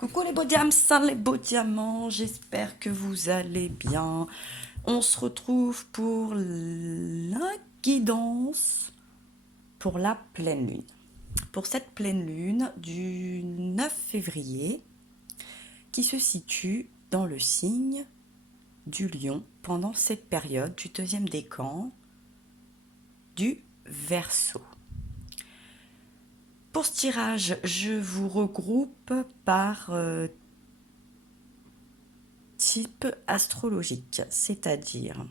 Coucou les beaux diamants, les beaux diamants, j'espère que vous allez bien. On se retrouve pour la guidance pour la pleine lune. Pour cette pleine lune du 9 février qui se situe dans le signe du lion pendant cette période du deuxième décan du Verseau. Pour ce tirage, je vous regroupe par type astrologique, c'est-à-dire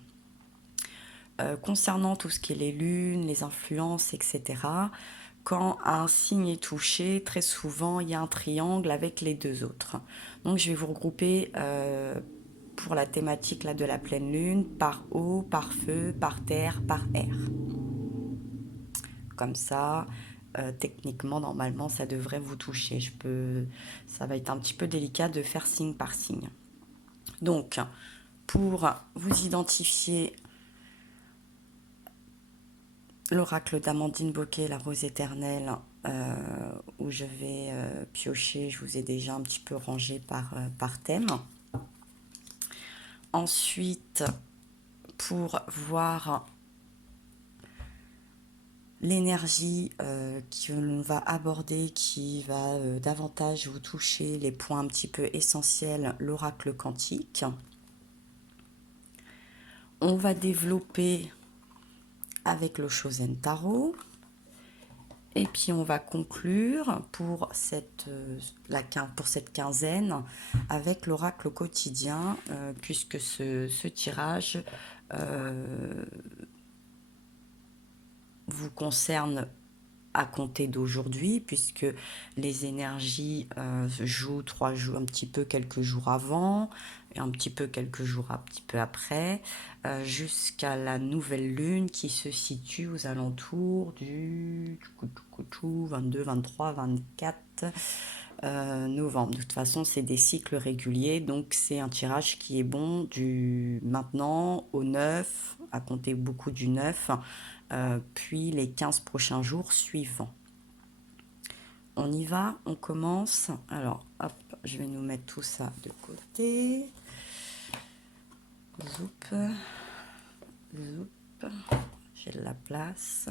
concernant tout ce qui est les lunes, les influences, etc. Quand un signe est touché, très souvent, il y a un triangle avec les deux autres. Donc, je vais vous regrouper pour la thématique là, de la pleine lune par eau, par feu, par terre, par air. Comme ça, techniquement, normalement, ça devrait vous toucher. Ça va être un petit peu délicat de faire signe par signe. Donc, pour vous identifier l'oracle d'Amandine Bocquet, la rose éternelle, où je vais piocher, je vous ai déjà un petit peu rangé par thème. Ensuite, pour voir l'énergie que l'on va aborder, qui va davantage vous toucher, les points un petit peu essentiels, l'oracle quantique. On va développer avec le Chosen Tarot. Et puis on va conclure pour cette quinzaine avec l'oracle quotidien, puisque ce tirage vous concerne à compter d'aujourd'hui, puisque les énergies jouent 3 jours, un petit peu quelques jours avant, et un petit peu quelques jours un petit peu après, jusqu'à la nouvelle lune qui se situe aux alentours du 22, 23, 24 novembre. De toute façon, c'est des cycles réguliers, donc c'est un tirage qui est bon du maintenant au 9, à compter beaucoup du 9, puis les 15 prochains jours suivants. On y va, on commence. Alors, hop, je vais nous mettre tout ça de côté. Zoup, zoup, j'ai de la place.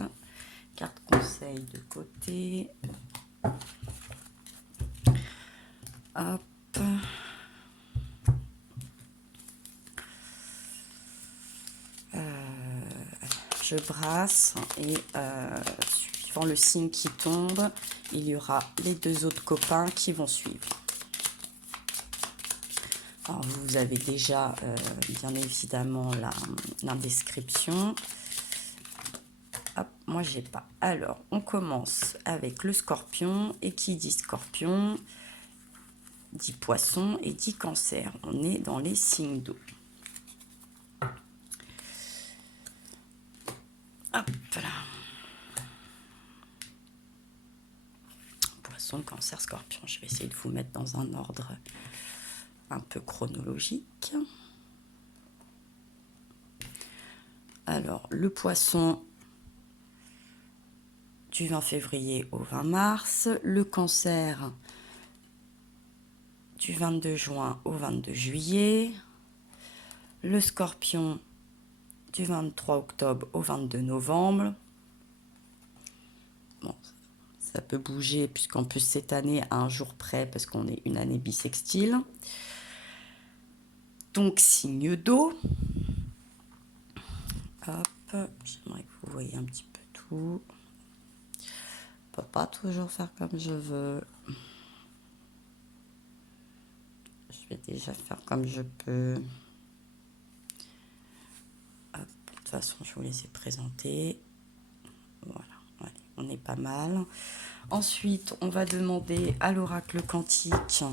Carte conseil de côté. Hop. Je brasse et suivant le signe qui tombe, il y aura les deux autres copains qui vont suivre. Alors vous avez déjà bien évidemment la description. Hop, moi j'ai pas. Alors on commence avec le scorpion, et qui dit scorpion dit poisson et dit cancer. On est dans les signes d'eau. Hop là. Poisson, cancer, scorpion. Je vais essayer de vous mettre dans un ordre un peu chronologique. Alors, le poisson du 20 février au 20 mars. Le cancer du 22 juin au 22 juillet. Le scorpion du 23 octobre au 22 novembre. Bon, ça peut bouger puisqu'en plus cette année à un jour près, parce qu'on est une année bissextile. Donc signe d'eau. Hop, j'aimerais que vous voyez un petit peu tout. Je ne peux pas toujours faire comme je veux. Je vais déjà faire comme je peux. Hop, de toute façon, je vous les ai présentés. Voilà, allez, on est pas mal. Ensuite, on va demander à l'oracle quantique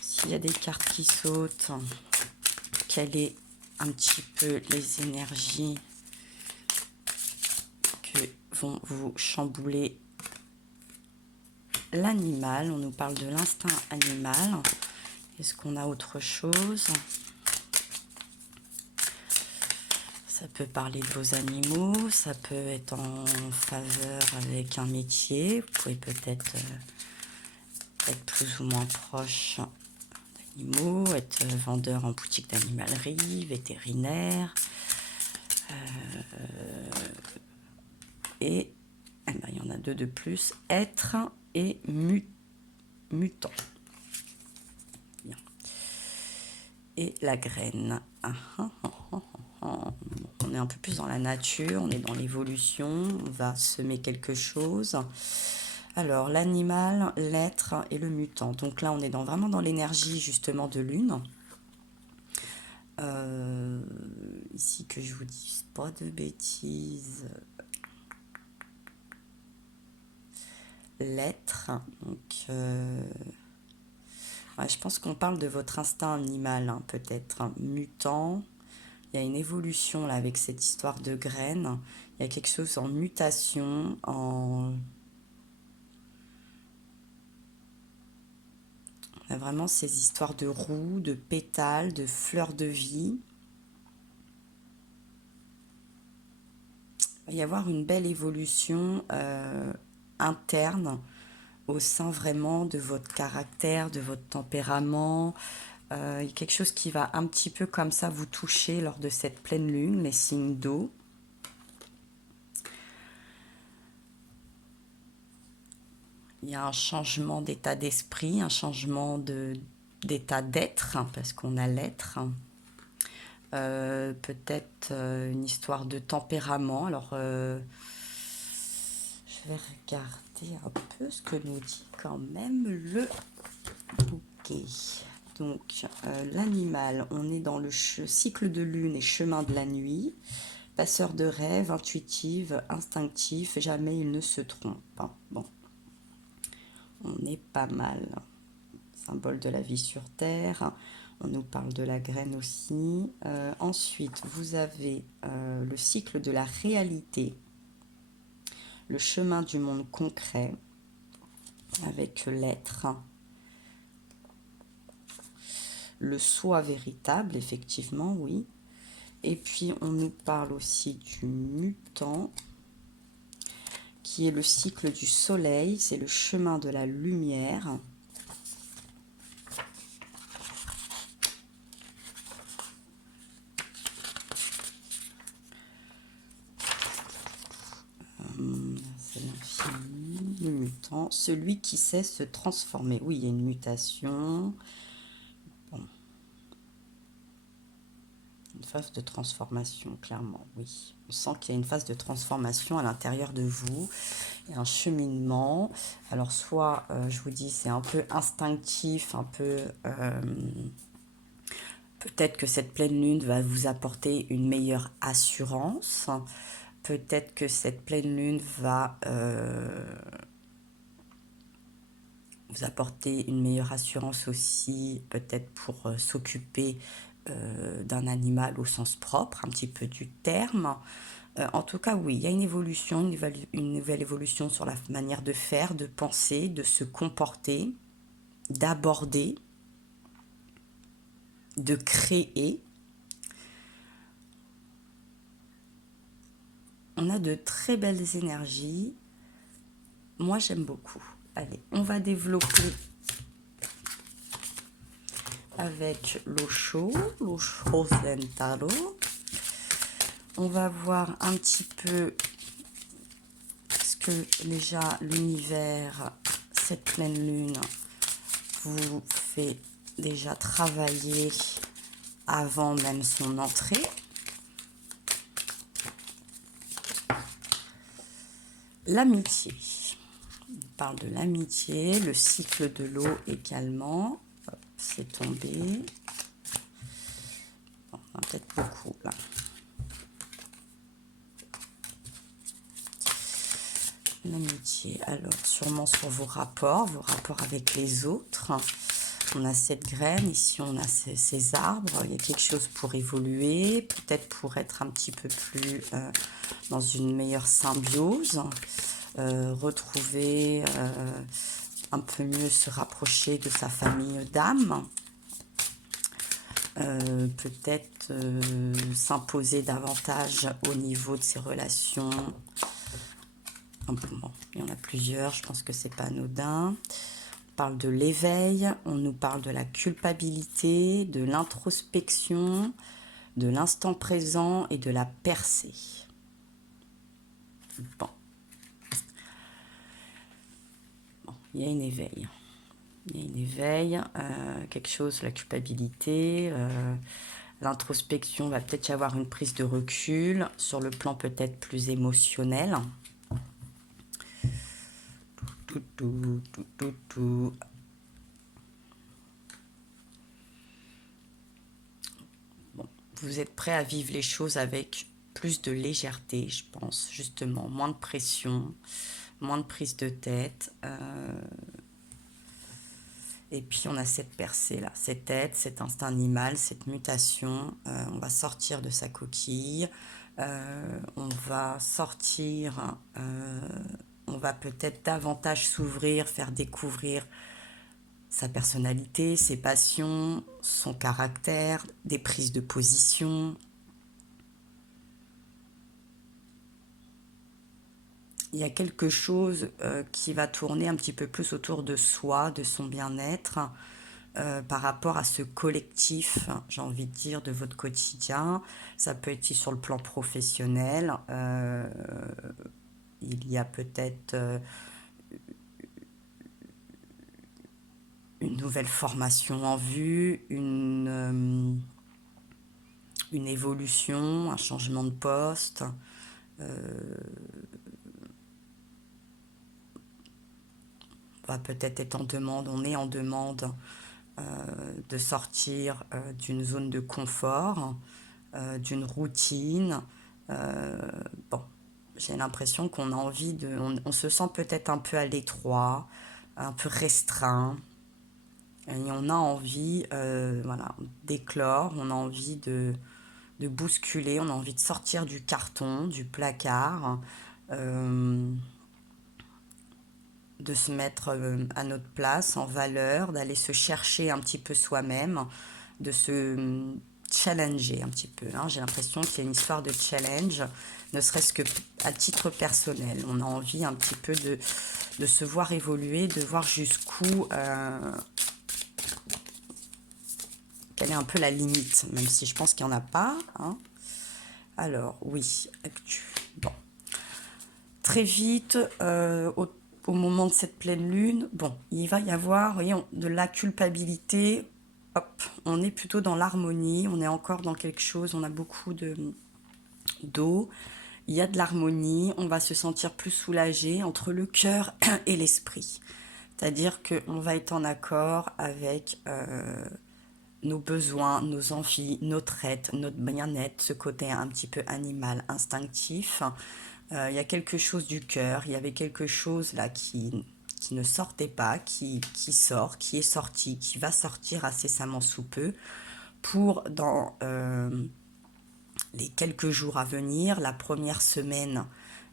s'il y a des cartes qui sautent, quelles est un petit peu les énergies que vont vous chambouler l'animal. On nous parle de l'instinct animal. Est-ce qu'on a autre chose? Ça peut parler de vos animaux, ça peut être en faveur avec un métier. Vous pouvez peut-être être plus ou moins proche d'animaux, être vendeur en boutique d'animalerie, vétérinaire. Et eh ben, il y en a 2 de plus, être et mutant. Bien. Et la graine. On est un peu plus dans la nature, on est dans l'évolution, on va semer quelque chose. Alors, l'animal, l'être et le mutant. Donc là, on est vraiment dans l'énergie justement de lune. Ici, que je vous dise pas de bêtises. L'être. Donc, ouais, je pense qu'on parle de votre instinct animal, hein, peut-être. Hein, mutant. Il y a une évolution là avec cette histoire de graines. Il y a quelque chose en mutation, en... On a vraiment ces histoires de roues, de pétales, de fleurs de vie. Il va y avoir une belle évolution interne au sein vraiment de votre caractère, de votre tempérament. Il y a quelque chose qui va un petit peu comme ça vous toucher lors de cette pleine lune, les signes d'eau. Il y a un changement d'état d'esprit, un changement d'état d'être, hein, parce qu'on a l'être. Peut-être une histoire de tempérament. Alors, je vais regarder un peu ce que nous dit quand même le bouquet. Donc, l'animal, on est dans le cycle de lune et chemin de la nuit. Passeur de rêve, intuitive, instinctif, jamais il ne se trompe. Bon, on est pas mal. Symbole de la vie sur Terre. On nous parle de la graine aussi. Ensuite, vous avez le cycle de la réalité, le chemin du monde concret, avec l'être, le soi véritable, effectivement, oui. Et puis, on nous parle aussi du mutant, qui est le cycle du soleil, c'est le chemin de la lumière. C'est l'infini, le mutant, celui qui sait se transformer. Oui, il y a une mutation. Bon. Une phase de transformation, clairement, oui. On sent qu'il y a une phase de transformation à l'intérieur de vous. Il y a un cheminement. Alors, soit, je vous dis, c'est un peu instinctif, un peu... peut-être que cette pleine lune va vous apporter une meilleure assurance. Peut-être que cette pleine lune va vous apporter une meilleure assurance aussi, peut-être pour s'occuper d'un animal au sens propre, un petit peu du terme. En tout cas, oui, il y a une évolution, une nouvelle évolution sur la manière de faire, de penser, de se comporter, d'aborder, de créer. On a de très belles énergies. Moi, j'aime beaucoup. Allez, on va développer avec l'eau chaude, l'eau Rosentaro. On va voir un petit peu ce que déjà l'univers, cette pleine lune, vous fait déjà travailler avant même son entrée. L'amitié. On parle de l'amitié, le cycle de l'eau également. C'est tombé. Bon, on a peut-être beaucoup là. L'amitié, alors sûrement sur vos rapports avec les autres. On a cette graine, ici on a ces arbres, il y a quelque chose pour évoluer, peut-être pour être un petit peu plus dans une meilleure symbiose, retrouver un peu mieux, se rapprocher de sa famille d'âme, peut-être s'imposer davantage au niveau de ses relations. Bon, il y en a plusieurs, je pense que c'est pas anodin. parle de l'éveil, on nous parle de la culpabilité, de l'introspection, de l'instant présent et de la percée. Bon. Il y a un éveil. Il y a un éveil, quelque chose, la culpabilité, l'introspection, va peut-être y avoir une prise de recul sur le plan peut-être plus émotionnel. Bon, vous êtes prêt à vivre les choses avec plus de légèreté, je pense, justement, moins de pression, moins de prise de tête. Et puis on a cette percée là, cette aide, cet instinct animal, cette mutation. On va sortir de sa coquille, on va sortir, on va peut-être davantage s'ouvrir, faire découvrir sa personnalité, ses passions, son caractère, des prises de position. Il y a quelque chose qui va tourner un petit peu plus autour de soi, de son bien-être, par rapport à ce collectif, j'ai envie de dire, de votre quotidien. Ça peut être sur le plan professionnel. Il y a peut-être une nouvelle formation en vue, une évolution, un changement de poste. On va peut-être être en demande, on est en demande de sortir d'une zone de confort, d'une routine. Bon, j'ai l'impression qu'on a envie de... On se sent peut-être un peu à l'étroit, un peu restreint. Et on a envie voilà, d'éclore, on a envie de bousculer, on a envie de sortir du carton, du placard, de se mettre à notre place, en valeur, d'aller se chercher un petit peu soi-même, de se challenger un petit peu. Hein. J'ai l'impression qu'il y a une histoire de challenge, ne serait-ce que à titre personnel. On a envie un petit peu de se voir évoluer, de voir jusqu'où... quelle est un peu la limite, même si je pense qu'il n'y en a pas. Hein. Alors, oui, bon. Très vite, au moment de cette pleine lune, bon, il va y avoir, voyez, de la culpabilité. Hop, on est plutôt dans l'harmonie, on est encore dans quelque chose, on a beaucoup d'eau, il y a de l'harmonie, on va se sentir plus soulagé entre le cœur et l'esprit. C'est-à-dire qu'on va être en accord avec nos besoins, nos envies, notre être, notre bien-être, ce côté un petit peu animal, instinctif. Il y a quelque chose du cœur, il y avait quelque chose là qui ne sortait pas, qui sort, qui est sorti, qui va sortir incessamment sous peu, pour dans les quelques jours à venir, la première semaine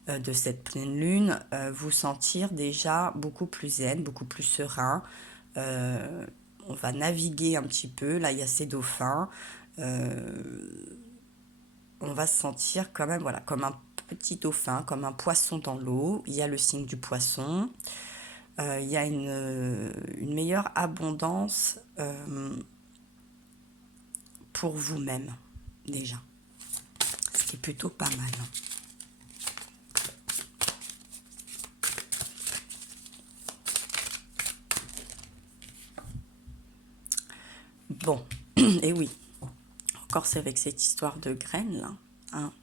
de cette pleine lune, vous sentir déjà beaucoup plus zen, beaucoup plus serein. On va naviguer un petit peu, là il y a ces dauphins, on va se sentir quand même, voilà, comme un petit dauphin, comme un poisson dans l'eau. Il y a le signe du poisson, il y a une meilleure abondance pour vous-même déjà, ce qui est plutôt pas mal. Bon, et oui, encore c'est avec cette histoire de graines là, hein.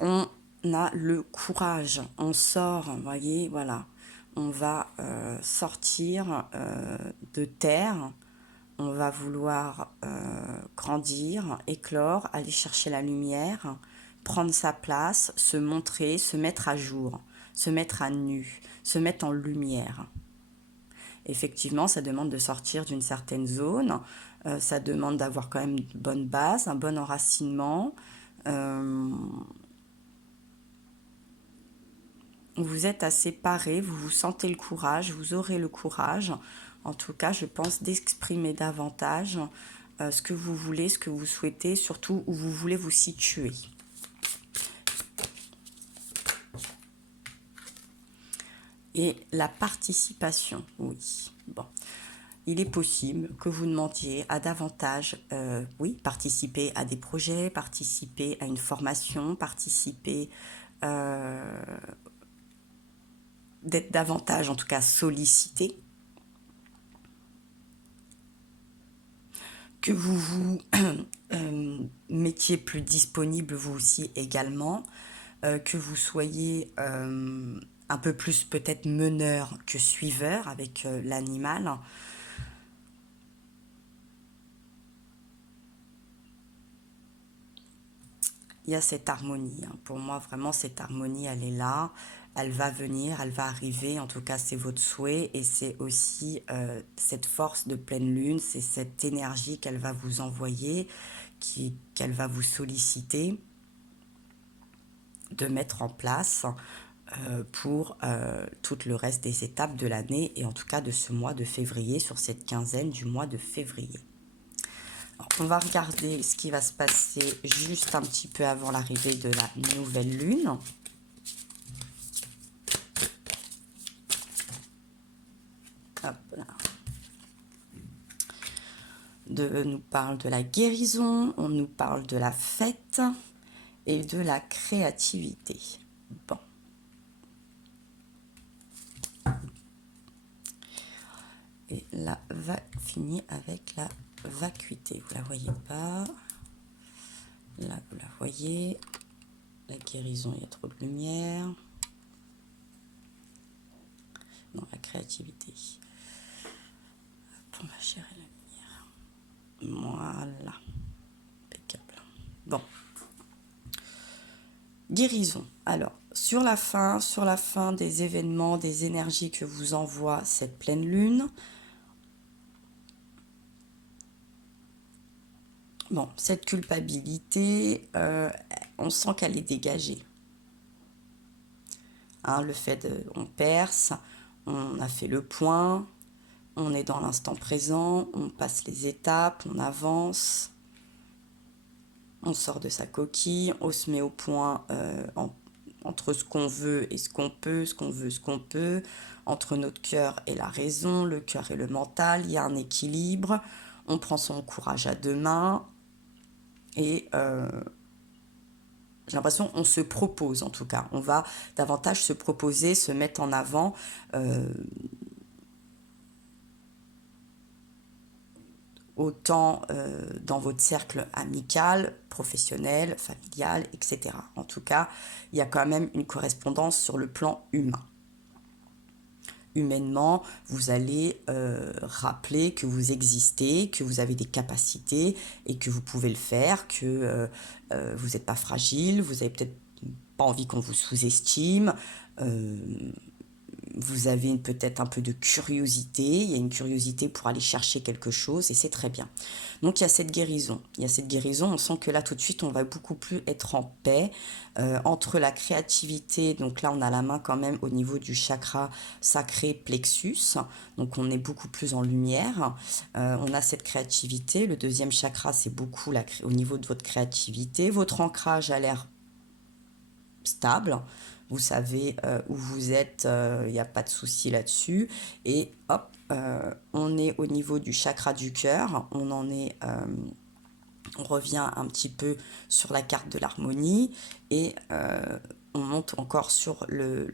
On a le courage, on sort, vous voyez, voilà, on va sortir de terre, on va vouloir grandir, éclore, aller chercher la lumière, prendre sa place, se montrer, se mettre à jour, se mettre à nu, se mettre en lumière. Effectivement, ça demande de sortir d'une certaine zone, ça demande d'avoir quand même une bonne base, un bon enracinement. Vous êtes assez paré, vous sentez le courage, vous aurez le courage, en tout cas je pense, d'exprimer davantage ce que vous voulez, ce que vous souhaitez, surtout où vous voulez vous situer. Et la participation, oui. Bon, il est possible que vous demandiez à davantage, oui, participer à des projets, participer à une formation, participer, euh, d'être davantage en tout cas sollicité, que vous vous mettiez plus disponible vous aussi également, que vous soyez un peu plus peut-être meneur que suiveur avec l'animal. Il y a cette harmonie, hein. Pour moi, vraiment, cette harmonie, elle est là. Elle va venir, elle va arriver. En tout cas, c'est votre souhait. Et c'est aussi cette force de pleine lune, c'est cette énergie qu'elle va vous envoyer, qu'elle va vous solliciter de mettre en place pour tout le reste des étapes de l'année et en tout cas de ce mois de février, sur cette quinzaine du mois de février. Alors, on va regarder ce qui va se passer juste un petit peu avant l'arrivée de la nouvelle lune. Hop là. On nous parle de la guérison, on nous parle de la fête et de la créativité. Bon. Et là, va finir avec la vacuité. Vous la voyez pas. Là, vous la voyez. La guérison, il y a trop de lumière. Non, la créativité. Hop, on va gérer la lumière. Voilà. Impeccable. Bon. Guérison. Alors, sur la fin des événements, des énergies que vous envoie cette pleine lune, bon, cette culpabilité, on sent qu'elle est dégagée. Hein, le fait on perce, on a fait le point, on est dans l'instant présent, on passe les étapes, on avance, on sort de sa coquille, on se met au point entre ce qu'on veut et ce qu'on peut, ce qu'on veut, ce qu'on peut, entre notre cœur et la raison, le cœur et le mental, il y a un équilibre, on prend son courage à deux mains et j'ai l'impression qu'on se propose en tout cas, on va davantage se proposer, se mettre en avant, autant dans votre cercle amical, professionnel, familial, etc. En tout cas, il y a quand même une correspondance sur le plan humain. Humainement, vous allez rappeler que vous existez, que vous avez des capacités et que vous pouvez le faire, que vous n'êtes pas fragile, vous n'avez peut-être pas envie qu'on vous sous-estime, vous avez peut-être un peu de curiosité, il y a une curiosité pour aller chercher quelque chose et c'est très bien. Donc il y a cette guérison, on sent que là tout de suite on va beaucoup plus être en paix entre la créativité, donc là on a la main quand même au niveau du chakra sacré plexus, donc on est beaucoup plus en lumière, on a cette créativité, le deuxième chakra c'est beaucoup au niveau de votre créativité, votre ancrage a l'air stable, vous savez où vous êtes, il n'y a pas de souci là-dessus. Et hop, on est au niveau du chakra du cœur, on revient un petit peu sur la carte de l'harmonie et on monte encore sur le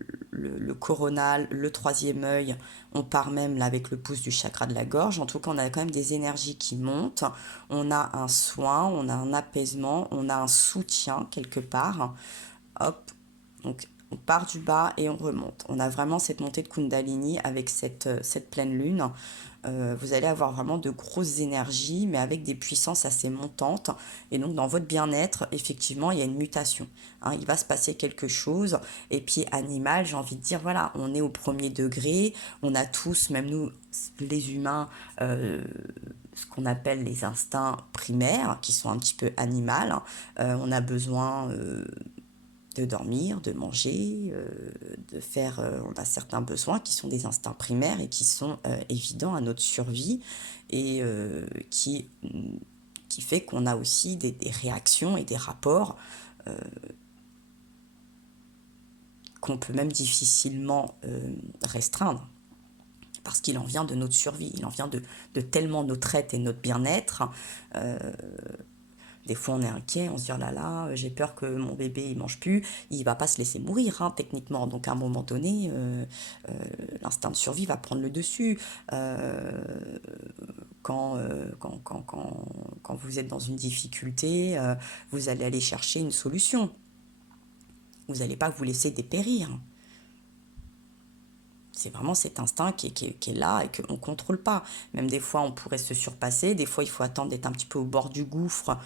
coronal, le troisième œil, on part même là avec le pouce du chakra de la gorge. En tout cas, on a quand même des énergies qui montent, on a un soin, on a un apaisement, on a un soutien quelque part. Hop, donc on part du bas et on remonte. On a vraiment cette montée de Kundalini avec cette pleine lune. Vous allez avoir vraiment de grosses énergies, mais avec des puissances assez montantes. Et donc dans votre bien-être, effectivement, il y a une mutation. Hein, il va se passer quelque chose. Et puis animal, j'ai envie de dire, voilà, on est au premier degré. On a tous, même nous, les humains, ce qu'on appelle les instincts primaires, qui sont un petit peu animaux. On a besoin de dormir, de manger, de faire... on a certains besoins qui sont des instincts primaires et qui sont évidents à notre survie et qui fait qu'on a aussi des réactions et des rapports qu'on peut même difficilement restreindre, parce qu'il en vient de notre survie, il en vient de tellement notre être et notre bien-être. Euh, des fois, on est inquiet, on se dit oh là là, j'ai peur que mon bébé il mange plus, il va pas se laisser mourir hein, techniquement. Donc à un moment donné, l'instinct de survie va prendre le dessus. Quand vous êtes dans une difficulté, vous allez aller chercher une solution. Vous n'allez pas vous laisser dépérir. C'est vraiment cet instinct qui est là et qu'on ne contrôle pas. Même des fois, on pourrait se surpasser. Des fois, il faut attendre d'être un petit peu au bord du gouffre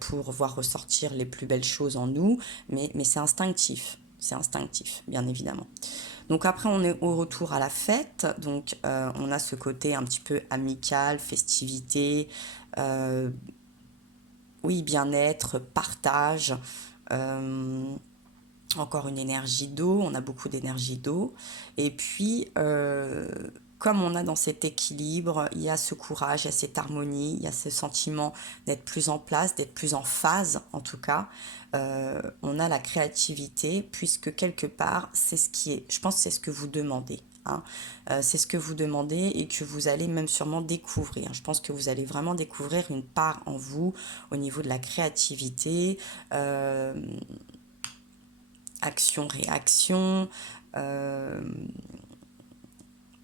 pour voir ressortir les plus belles choses en nous. Mais c'est instinctif. C'est instinctif, bien évidemment. Donc après, on est au retour à la fête. Donc on a ce côté un petit peu amical, festivité, euh, oui, bien-être, partage. Euh, Encore une énergie d'eau, on a beaucoup d'énergie d'eau. Et puis, comme on a dans cet équilibre, il y a ce courage, il y a cette harmonie, il y a ce sentiment d'être plus en place, d'être plus en phase en tout cas. On a la créativité, puisque quelque part, c'est ce qui est, je pense que c'est ce que vous demandez. Hein. C'est ce que vous demandez et que vous allez même sûrement découvrir. Je pense que vous allez vraiment découvrir une part en vous au niveau de la créativité. Euh, Action-réaction, euh,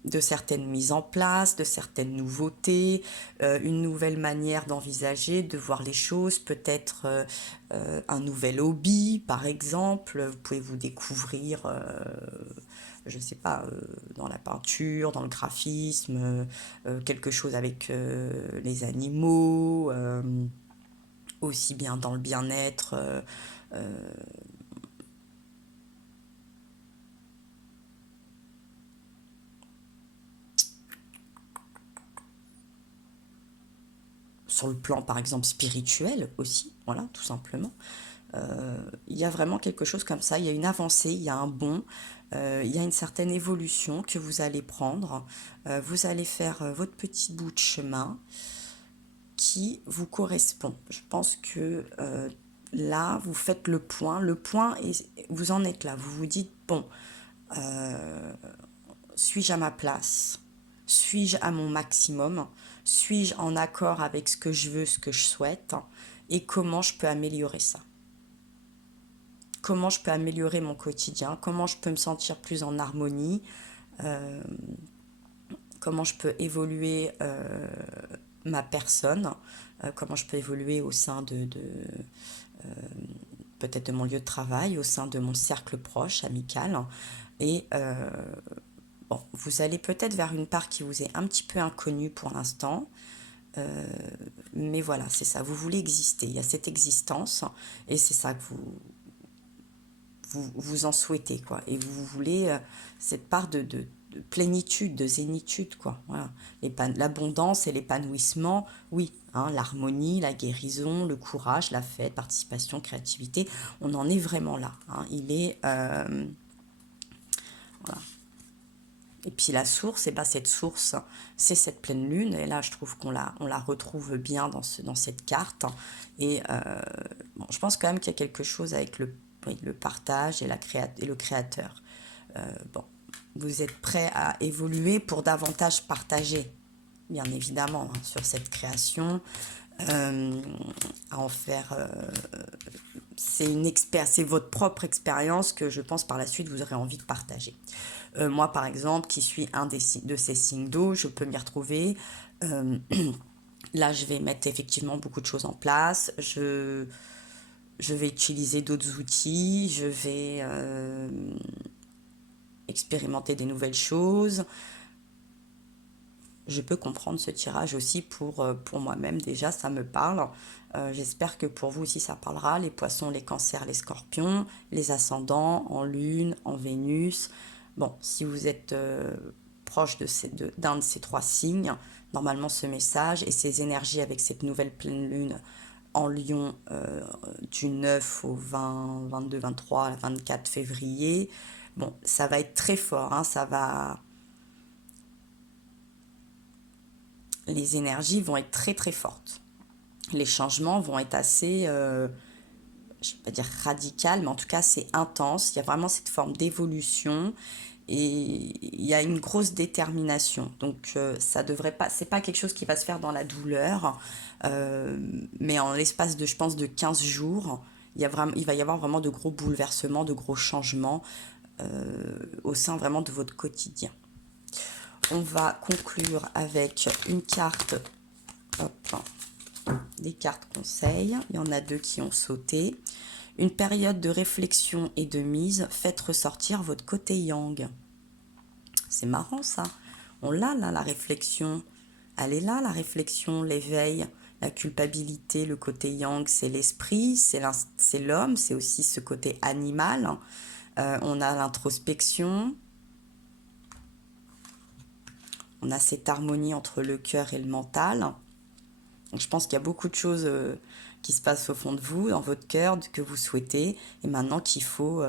de certaines mises en place, de certaines nouveautés, une nouvelle manière d'envisager, de voir les choses, peut-être un nouvel hobby, par exemple. Vous pouvez vous découvrir, je ne sais pas, dans la peinture, dans le graphisme, quelque chose avec les animaux, aussi bien dans le bien-être. Sur le plan par exemple spirituel aussi, voilà, tout simplement. Il y a vraiment quelque chose comme ça, il y a une avancée, il y a un bond, il y a une certaine évolution que vous allez prendre, vous allez faire votre petit bout de chemin qui vous correspond. Je pense que là, vous faites le point et vous en êtes là, vous vous dites, bon, suis-je à ma place? Suis-je à mon maximum? Suis-je en accord avec ce que je veux, ce que je souhaite? Et comment je peux améliorer ça? Comment je peux améliorer mon quotidien? Comment je peux me sentir plus en harmonie? euh, Comment je peux évoluer ma personne? Comment je peux évoluer au sein peut-être de mon lieu de travail, au sein de mon cercle proche, amical? Et bon, vous allez peut-être vers une part qui vous est un petit peu inconnue pour l'instant, euh, mais voilà, c'est ça, vous voulez exister, il y a cette existence, et c'est ça que vous en souhaitez, quoi, et vous voulez cette part de plénitude, de zénitude, quoi, voilà. L'abondance et l'épanouissement, oui, hein, l'harmonie, la guérison, le courage, la fête, participation, créativité, on en est vraiment là, hein. Il est... voilà. Et puis la source, et ben cette source, c'est cette pleine lune. Et là, je trouve on la retrouve bien dans cette carte. Et bon, je pense quand même qu'il y a quelque chose avec oui, le partage et, et le créateur. Bon, vous êtes prêt à évoluer pour davantage partager, bien évidemment, hein, sur cette création, euh, à en faire. C'est votre propre expérience que je pense par la suite vous aurez envie de partager. Moi, par exemple, qui suis de ces signes d'eau, je peux m'y retrouver. Euh, Là, je vais mettre effectivement beaucoup de choses en place. Je vais utiliser d'autres outils. Je vais expérimenter des nouvelles choses. Je peux comprendre ce tirage aussi pour moi-même. Déjà, ça me parle. J'espère que pour vous aussi, ça parlera. Les poissons, les cancers, les scorpions, les ascendants en lune, en Vénus. Bon, si vous êtes proche d'un de ces trois signes, normalement ce message et ces énergies avec cette nouvelle pleine lune en Lion du 9 au 20, 22, 23, 24 février, bon, ça va être très fort, hein, ça va... Les énergies vont être très très fortes. Les changements vont être assez je ne vais pas dire radical, mais en tout cas c'est intense. Il y a vraiment cette forme d'évolution et il y a une grosse détermination. Donc ça devrait pas, c'est pas quelque chose qui va se faire dans la douleur, mais en l'espace de, je pense, de 15 jours, il va y avoir vraiment de gros bouleversements, de gros changements au sein vraiment de votre quotidien. On va conclure avec une carte, hop, des cartes conseils. Il y en a 2 qui ont sauté. Une période de réflexion et de mise, faites ressortir votre côté yang. C'est marrant ça. On l'a là, la réflexion. Elle est là, la réflexion, l'éveil, la culpabilité, le côté yang, c'est l'esprit, c'est l'homme, c'est aussi ce côté animal. On a l'introspection. On a cette harmonie entre le cœur et le mental. Donc, je pense qu'il y a beaucoup de choses qui se passent au fond de vous, dans votre cœur, que vous souhaitez, et maintenant qu'il faut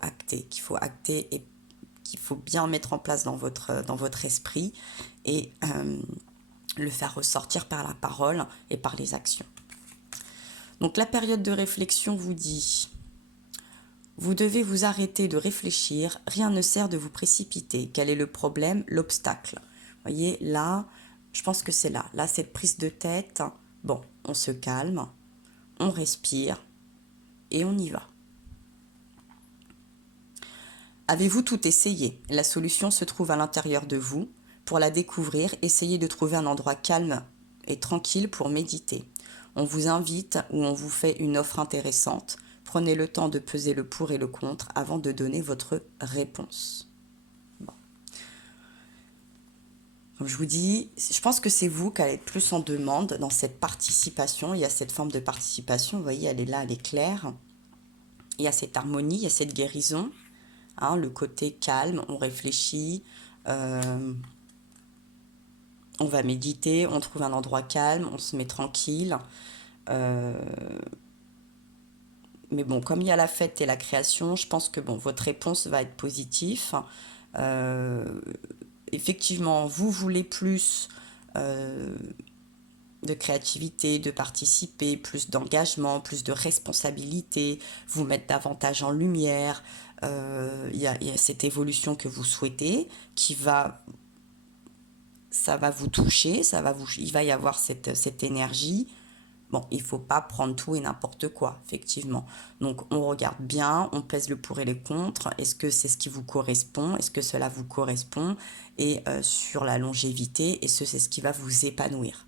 acter, et qu'il faut bien mettre en place dans votre esprit et le faire ressortir par la parole et par les actions. Donc la période de réflexion vous dit: vous devez vous arrêter de réfléchir, rien ne sert de vous précipiter. Quel est le problème, l'obstacle? Vous voyez, là, je pense que c'est là. Là, cette prise de tête, bon, on se calme, on respire et on y va. Avez-vous tout essayé? La solution se trouve à l'intérieur de vous. Pour la découvrir, essayez de trouver un endroit calme et tranquille pour méditer. On vous invite ou on vous fait une offre intéressante. Prenez le temps de peser le pour et le contre avant de donner votre réponse. Bon. Comme je vous dis, je pense que c'est vous qui allez être plus en demande dans cette participation. Il y a cette forme de participation, vous voyez, elle est là, elle est claire. Il y a cette harmonie, il y a cette guérison. Hein, le côté calme, on réfléchit, on va méditer, on trouve un endroit calme, on se met tranquille. Mais bon, comme il y a la fête et la création, je pense que bon, votre réponse va être positive. Effectivement, vous voulez plus de créativité, de participer, plus d'engagement, plus de responsabilité, vous mettre davantage en lumière. Il y a cette évolution que vous souhaitez ça va vous toucher, il va y avoir cette énergie. Bon, il ne faut pas prendre tout et n'importe quoi, effectivement. Donc, on regarde bien, on pèse le pour et le contre. Est-ce que c'est ce qui vous correspond? Est-ce que cela vous correspond? Et sur la longévité, est-ce que c'est ce qui va vous épanouir?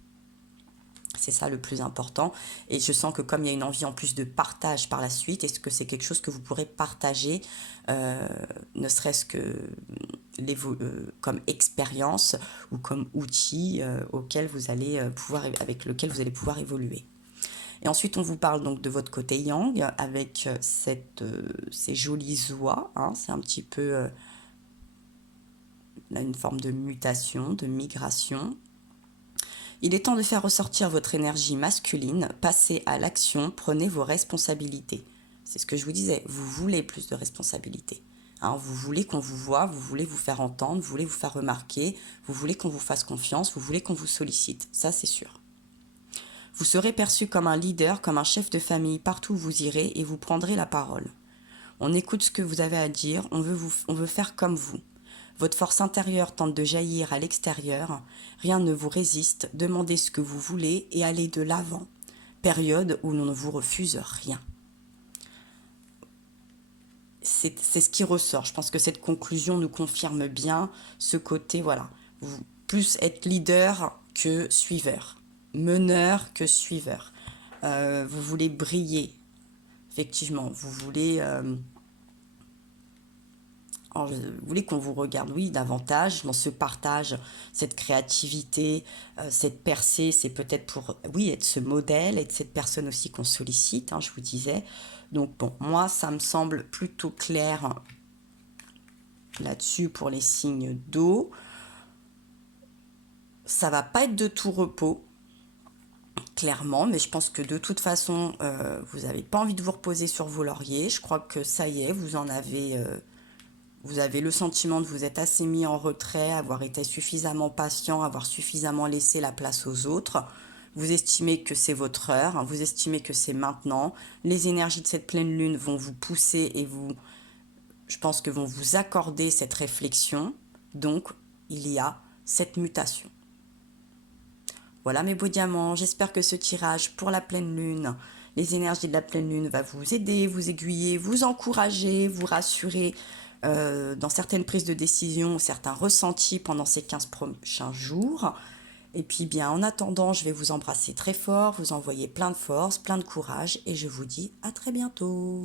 C'est ça le plus important. Et je sens que comme il y a une envie en plus de partage par la suite, est-ce que c'est quelque chose que vous pourrez partager, ne serait-ce que comme expérience ou comme outil avec lequel vous allez pouvoir évoluer. Et ensuite, on vous parle donc de votre côté yang avec ces jolies oies. Hein, c'est un petit peu une forme de mutation, de migration. Il est temps de faire ressortir votre énergie masculine, passez à l'action, prenez vos responsabilités. C'est ce que je vous disais, vous voulez plus de responsabilités. Hein, vous voulez qu'on vous voie, vous voulez vous faire entendre, vous voulez vous faire remarquer, vous voulez qu'on vous fasse confiance, vous voulez qu'on vous sollicite, ça c'est sûr. Vous serez perçu comme un leader, comme un chef de famille partout où vous irez et vous prendrez la parole. On écoute ce que vous avez à dire, on veut faire comme vous. Votre force intérieure tente de jaillir à l'extérieur, rien ne vous résiste, demandez ce que vous voulez et allez de l'avant. Période où l'on ne vous refuse rien. C'est ce qui ressort. Je pense que cette conclusion nous confirme bien ce côté, voilà, plus être leader que suiveur, meneur que suiveur. Vous voulez briller, effectivement, vous voulez qu'on vous regarde, oui, davantage dans ce partage, cette créativité, cette percée, c'est peut-être pour, oui, être ce modèle, être cette personne aussi qu'on sollicite, hein, je vous disais. Donc bon, moi, ça me semble plutôt clair là-dessus pour les signes d'eau. Ça va pas être de tout repos, clairement, mais je pense que de toute façon, vous n'avez pas envie de vous reposer sur vos lauriers. Je crois que ça y est, vous avez le sentiment de vous être assez mis en retrait, avoir été suffisamment patient, avoir suffisamment laissé la place aux autres. vous estimez que c'est votre heure, hein, vous estimez que c'est maintenant. Les énergies de cette pleine lune vont vous pousser et je pense que vont vous accorder cette réflexion. Donc, il y a cette mutation. Voilà mes beaux diamants, j'espère que ce tirage pour la pleine lune, les énergies de la pleine lune va vous aider, vous aiguiller, vous encourager, vous rassurer dans certaines prises de décision, certains ressentis pendant ces 15 prochains jours. Et puis bien en attendant, je vais vous embrasser très fort, vous envoyer plein de force, plein de courage et je vous dis à très bientôt.